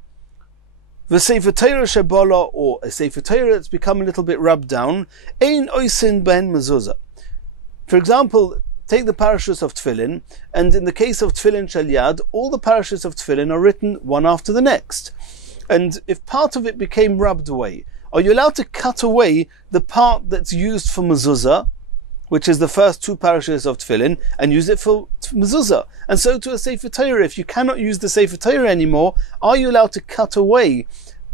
the Sefer Torah shebola, or a Sefer Torah that's become a little bit rubbed down, ein oisin ben mezuzah. For example, take the parashas of tefillin, and in the case of tefillin shel yad, all the parashas of tefillin are written one after the next. And if part of it became rubbed away, are you allowed to cut away the part that's used for mezuzah, which is the first two parashas of tefillin, and use it for mezuzah? And so to a Sefer Torah, if you cannot use the Sefer Torah anymore, are you allowed to cut away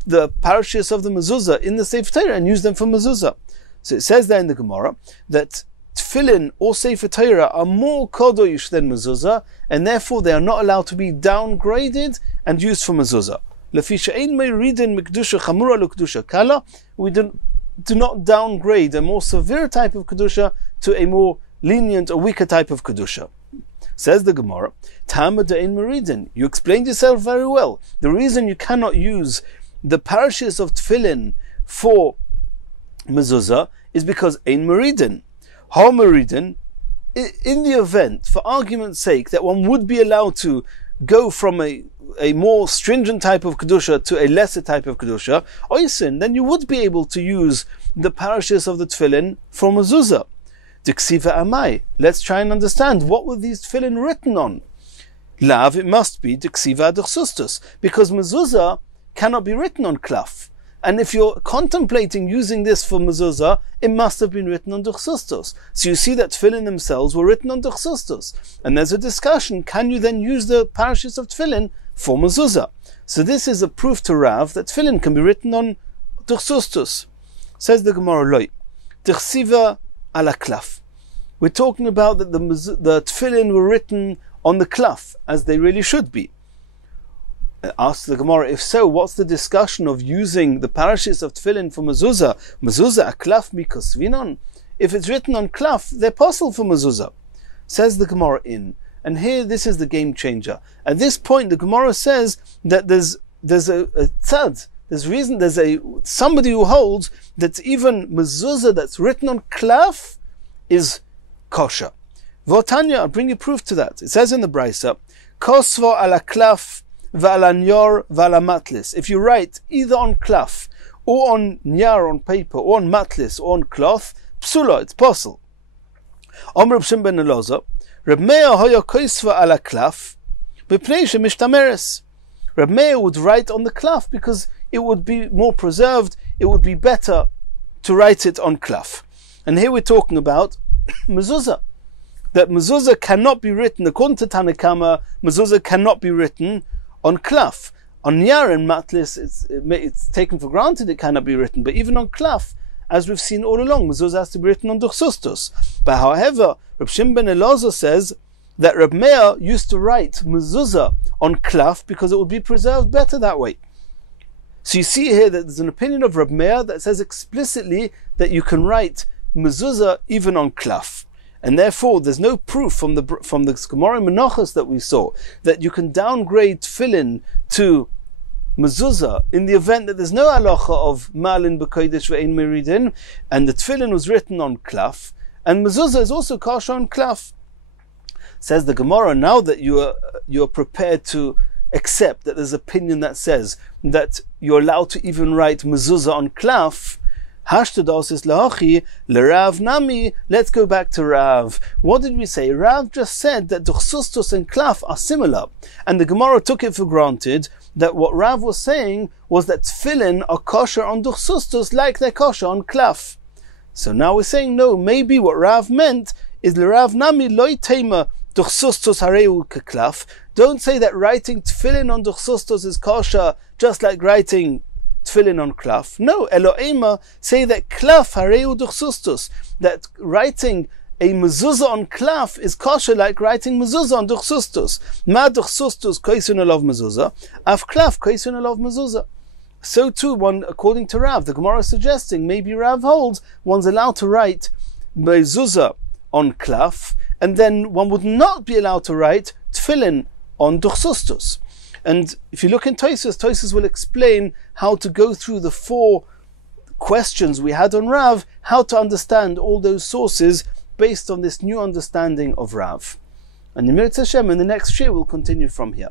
the parashas of the mezuzah in the Sefer Torah and use them for mezuzah? So it says there in the Gemara that tefillin or Sefer Torah are more kodosh than mezuzah, and therefore they are not allowed to be downgraded and used for mezuzah. We do not downgrade a more severe type of kedusha to a more lenient or weaker type of kedusha. Says the Gemara, Tama de'ein meridin. You explained yourself very well. The reason you cannot use the parashas of tefillin for mezuzah is because ein meridin. Ha meridin, in the event, for argument's sake, that one would be allowed to go from a more stringent type of kedusha to a lesser type of kedusha, oisin, then you would be able to use the parashas of the tefillin for mezuzah. Diksiva amai. Let's try and understand, what were these tefillin written on? Lav, it must be diksiva adursustus, because mezuzah cannot be written on klaf. And if you're contemplating using this for mezuzah, it must have been written on dursustus. So you see that tefillin themselves were written on dursustus. And there's a discussion, can you then use the parashas of tefillin for mezuzah? So this is a proof to Rav that tefillin can be written on dursustus. Says the Gemara, Loi, diksiva ala klaf. We're talking about that the tefillin were written on the klaf, as they really should be. Asks the Gemara, if so, what's the discussion of using the parashas of tefillin for mezuzah? Mezuzah a klaf mikosvinon. If it's written on klaf, they're possible for mezuzah. Says the Gemara in. And here, this is the game changer. At this point, the Gemara says that there's a tzad. There's somebody who holds that even mezuzah that's written on klaf is kosher. Votanya, I'll bring you proof to that. It says in the Brisa, kosvo ala klaf v'ala nyor v'ala matlis. If you write either on klaf or on nyar, on paper, or on matlis, or on cloth, psula, it's possible. Omer Reb Shimon ben Elazar, Reb Meir hoya kosva ala klaf b'pnei shemishtameres. Reb Meir would write on the klaf because it would be more preserved, it would be better to write it on klaf. And here we're talking about mezuzah. That mezuzah cannot be written, according to Tanakama, mezuzah cannot be written on klaf. On nyar and matlis, it's taken for granted it cannot be written, but even on klaf, as we've seen all along, mezuzah has to be written on dursustus. But however, Reb Shimon ben Elazar says that Reb Meir used to write mezuzah on klaf because it would be preserved better that way. So you see here that there's an opinion of Reb Meir that says explicitly that you can write mezuzah even on klaf. And therefore, there's no proof from the Gemara Menachos that we saw that you can downgrade tefillin to mezuzah in the event that there's no halacha of malin b'kodesh ve'ein meridin, and the tefillin was written on klaf, and mezuzah is also kosher on klaf. Says the Gemara, now that you are prepared to accept that there's opinion that says that you're allowed to even write mezuzah on klaf, Hashtados lahachi lerav nami. Let's go back to Rav. What did we say? Rav just said that dursustus and klaf are similar, and the Gemara took it for granted that what Rav was saying was that tefillin are kosher on dursustus like they're kosher on klaf. So now we're saying no. Maybe what Rav meant is lerav nami loy tema dursustus hareu keklaf. Don't say that writing tefillin on dursustus is kosher just like writing tefillin on klaf. No, Eloema say that klaf hareu dursustus, that writing a mezuzah on klaf is kosher like writing mezuzah on dursustus. Ma dursustus koisun alav mezuzah, af klaf koisun alav mezuzah. So too, one, according to Rav, the Gemara is suggesting maybe Rav holds one's allowed to write mezuzah on klaf, and then one would not be allowed to write tefillin on dursustus. And if you look in Tosfos will explain how to go through the 4 questions we had on Rav, how to understand all those sources based on this new understanding of Rav. And the Mirz Hashem in the next shir will continue from here.